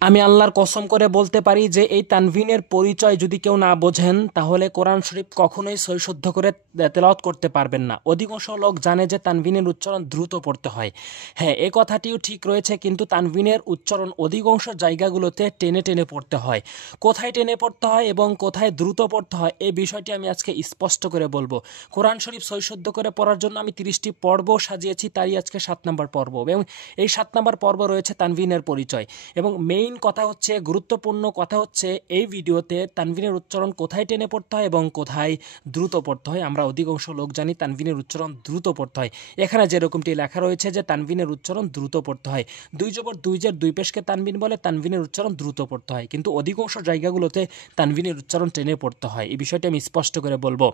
আমি আল্লাহর কসম করে বলতে পারি যে এই তানভিনের পরিচয় যদি কেউ না বোঝেন তাহলে কোরআন শরীফ কখনোই সৈশুদ্ধ করে তেলাওয়াত করতে পারবেন না। অধিকাংশ লোক জানে যে তানভিনের উচ্চারণ দ্রুত পড়তে হয়। হ্যাঁ, এ কথাটিও ঠিক রয়েছে, কিন্তু তানভিনের উচ্চারণ অধিকাংশ জায়গাগুলোতে টেনে টেনে পড়তে হয়। কোথায় টেনে পড়তে হয় এবং কোথায় দ্রুত পড়তে হয় এই বিষয়টি আমি আজকে স্পষ্ট করে বলবো। কোরআন শরীফ সৈশুদ্ধ করে পড়ার জন্য আমি 30টি পর্ব সাজিয়েছি, তারই আজকে 7 নম্বর পর্ব, এবং এই 7 নম্বর পর্ব রয়েছে তানভিনের পরিচয়। এবং মেইন কথা হচ্ছে, গুরুত্বপূর্ণ কথা হচ্ছে, এই ভিডিওতে তানভিনের উচ্চারণ কোথায় টেনে পড়তে হয় এবং কোথায় দ্রুত পড়তে হয়। আমরা অধিকাংশ লোক জানি তানভিনের উচ্চারণ দ্রুত পড়তে হয়। এখানে যেরকমটি লেখা রয়েছে যে তানভিনের উচ্চারণ দ্রুত পড়তে হয়, দুই জবর দুই জের দুই পেশকে তানভিন বলে, তানভিনের উচ্চারণ দ্রুত পড়তে হয়, কিন্তু অধিকাংশ জায়গাগুলোতে তানভিনের উচ্চারণ টেনে পড়তে হয়। এই বিষয়টি আমি স্পষ্ট করে বলবো।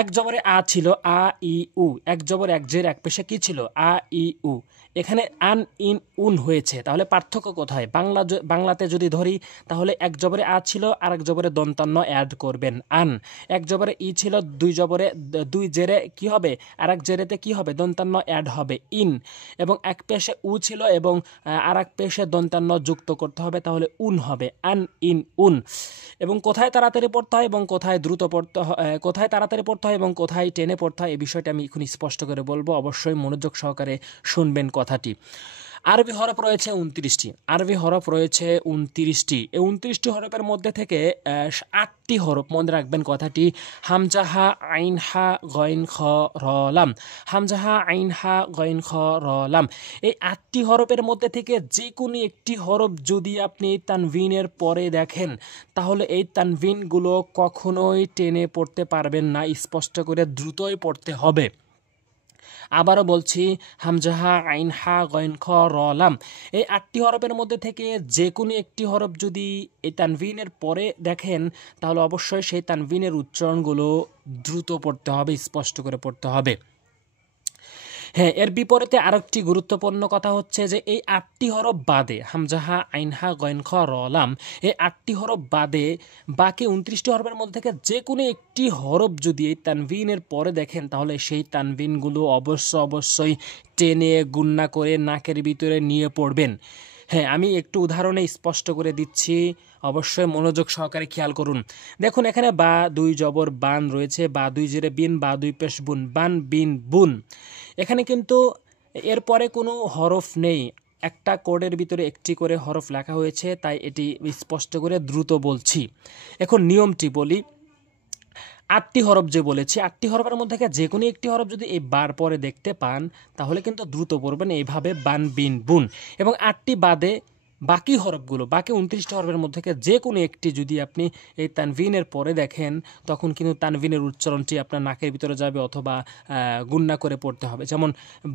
এক জবরে আ ছিল, আ ই উ। এক জবর এক জের এক পেশে কি ছিল? আ ই উ। এখানে আন ইন উন হয়েছে, তাহলে পার্থক্য কোথায়? বাংলাতে যদি ধরি তাহলে এক জবরে আ ছিল, আর এক জবরে দন্তান্ন অ্যাড করবেন, আন। এক জবরে ই ছিল, দুই জবরে দুই জেরে কি হবে? আর এক জেরেতে কি হবে? দন্তান্ন অ্যাড হবে, ইন। এবং এক পেশে উ ছিল এবং আর এক পেশে দন্তান্ন যুক্ত করতে হবে, তাহলে উন হবে, আন ইন উন। এবং কোথায় তাড়াতাড়ি পড়তে হয় এবং কোথায় দ্রুত পড়তে হয়, কোথায় তাড়াতাড়ি পড়তে হয় এবং কোথায় টেনে পড়তে হয়, এই বিষয়টা আমি এখন স্পষ্ট করে বলবো। অবশ্যই মনোযোগ সহকারে শুনবেন কথাটি। আরবি হরফ রয়েছে 29টি। আরবি হরফ রয়েছে 29টি। এই 29টি হরফের মধ্যে থেকে 8টি হরফ, মনে রাখবেন কথাটি, হামজাহা আইন হা গইন খ র লাম। হামজাহা আইন হা গইন খ র লাম। এই 8টি হরফের মধ্যে থেকে যে কোনো একটি হরফ যদি আপনি তানভিনের পরে দেখেন তাহলে এই তানভিনগুলো কখনোই টেনে পড়তে পারবেন না, স্পষ্ট করে দ্রুতই পড়তে হবে। আবারও বলছি, হামজাহা আইন হা গইন খ র লাম। এই 8টি হরফের মধ্যে থেকে যে কোনো একটি হরফ যদি এই তানভিনের পরে দেখেন তাহলে অবশ্যই সেই তানভিনের উচ্চারণগুলো দ্রুত পড়তে হবে, স্পষ্ট করে পড়তে হবে। হ্যাঁ, এর বিপরীতে আরেকটি গুরুত্বপূর্ণ কথা হচ্ছে যে এই 8টি হরফ বাদে, হামজাহা আইনহা গইন খ র লাম, এই 8টি হরফ বাদে বাকি 29টি হরফের মধ্যে থেকে যে কোনো একটি হরফ যদি এই তানভিনের পরে দেখেন তাহলে সেই তানভিনগুলো অবশ্যই টেনে গুণনা করে নাকের ভিতরে নিয়ে পড়বেন। হ্যাঁ, আমি একটু উদাহরণে স্পষ্ট করে দিচ্ছি, অবশ্যই মনোযোগ সহকারে খেয়াল করুন। দেখুন, এখানে বা দুই জবর বান রয়েছে, বা দুই জেরে বিন, বা দুই পেশ বুন, বান বিন বুন। এখানে কিন্তু এরপরে কোনো হরফ নেই, একটা কোডের ভিতরে একটি করে হরফ লেখা হয়েছে, তাই এটি স্পষ্ট করে দ্রুত বলছি। এখন নিয়মটি বলি। 8টি হরফ যে বলেছি, 8টি হরফের মধ্যে থেকে যে কোনো একটি হরফ যদি এই বার পরে দেখতে পান তাহলে কিন্তু দ্রুত পড়বেন, এইভাবে বান বিন বুন। এবং 8টি বাদে বাকি হরফগুলো, বাকি 29টি হরফের মধ্যে থেকে যে কোনো একটি যদি আপনি এই তানভিনের পরে দেখেন তখন কিন্তু তানভিনের উচ্চারণটি আপনার নাকের ভিতরে যাবে অথবা গুন্না করে পড়তে হবে। যেমন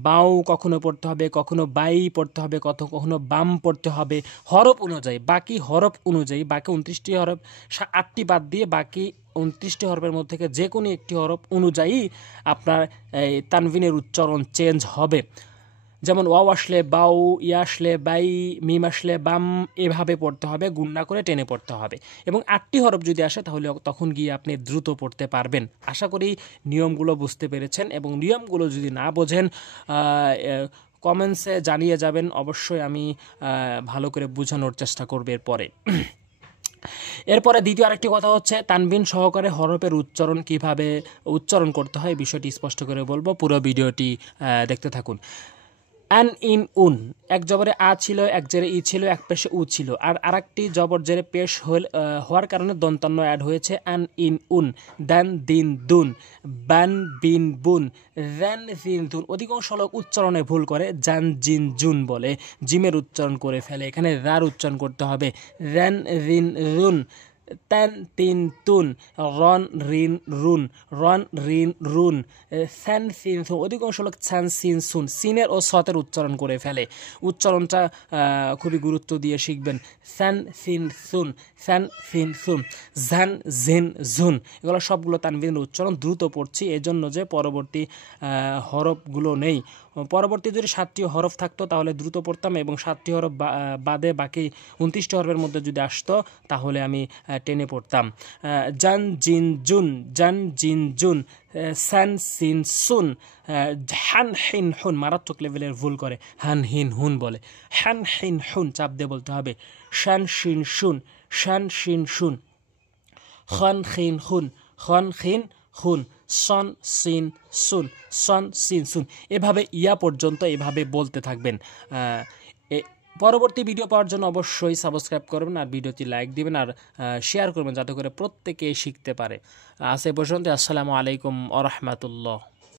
বাউ কখনো পড়তে হবে, কখনো বাই পড়তে হবে, কখনো বাম পড়তে হবে, হরফ অনুযায়ী, বাকি হরফ অনুযায়ী। বাকি 29টি হরফ, 8টি বাদ দিয়ে বাকি 29টি হরফের মধ্যে থেকে যে কোনো একটি হরফ অনুযায়ী আপনার এই তানভিনের উচ্চারণ চেঞ্জ হবে। যেমন ওয়াও আসলে বাউ, ইয়া আসলে বাই, মিম আসলে বাম, এভাবে পড়তে হবে, গুণনা করে টেনে পড়তে হবে। এবং 8টি হরফ যদি আসে তাহলে তখন গিয়ে আপনি দ্রুত পড়তে পারবেন। আশা করি নিয়মগুলো বুঝতে পেরেছেন, এবং নিয়মগুলো যদি না বোঝেন কমেন্টসে জানিয়ে যাবেন, অবশ্যই আমি ভালো করে বোঝানোর চেষ্টা করব এরপরে। এরপরে দ্বিতীয় আরেকটি কথা হচ্ছে তানবিন সহকারে হরফের উচ্চারণ কিভাবে উচ্চারণ করতে হয়, বিষয়টি স্পষ্ট করে বলবো, পুরো ভিডিওটি দেখতে থাকুন। আন ইন উন, এক জবরে আ ছিল, এক জেরে ই ছিল, এক পেশে উ ছিল, আর আরেকটি জবর জেরে পেশ হওয়ার কারণে দন্তান্ন অ্যাড হয়েছে, আন ইন উন। দান দিন দুন, বান বিন বুন, র্যান জিন দুন। অধিকাংশ লোক উচ্চারণে ভুল করে, জান জিন জুন বলে, জিমের উচ্চারণ করে ফেলে। এখানে রার উচ্চারণ করতে হবে, র্যান রিন রুন। তান তিন তুন, রন রিন রুন, রন রিন রুন, স্যান সিন সুন। অধিকাংশ লোক স্যান সিন সুন, সিনের ও সতের উচ্চারণ করে ফেলে। উচ্চারণটা খুবই গুরুত্ব দিয়ে শিখবেন। স্যান সিন সুন, স্যান সিন সুন, ঝ্যান ঝিন ঝুন, এগুলো সবগুলো তানবিনের উচ্চারণ দ্রুত পড়ছি এজন্য যে পরবর্তী হরফগুলো নেই। পরবর্তী যদি 7টি হরফ থাকতো তাহলে দ্রুত পড়তাম, এবং 7টি হরফ বাদে বাকি 29টি হরফের মধ্যে যদি আসতো তাহলে আমি টেনে পড়তাম। জান জিন জুন, জান জিন জুন, সান সিন সুন, হ্যান হিন হুন, মারাত্মক লেভেলের ভুল করে, হ্যান হিন হুন বলে, হ্যান হিন হুন চাপ দিয়ে বলতে হবে, শান শিন শুন, শান শিন শুন, খন খিন হুন, খন খিন হুন, সন সিন সুন, সন সিন সুন, এভাবে ইয়া পর্যন্ত এভাবে বলতে থাকবেন। পরবর্তী ভিডিও পাওয়ার জন্য অবশ্যই সাবস্ক্রাইব করবেন আর ভিডিওটি লাইক দিবেন আর শেয়ার করবেন যাতে করে প্রত্যেকে শিখতে পারে। আজ এ পর্যন্ত। আসসালামু আলাইকুম ওয়া রাহমাতুল্লাহ।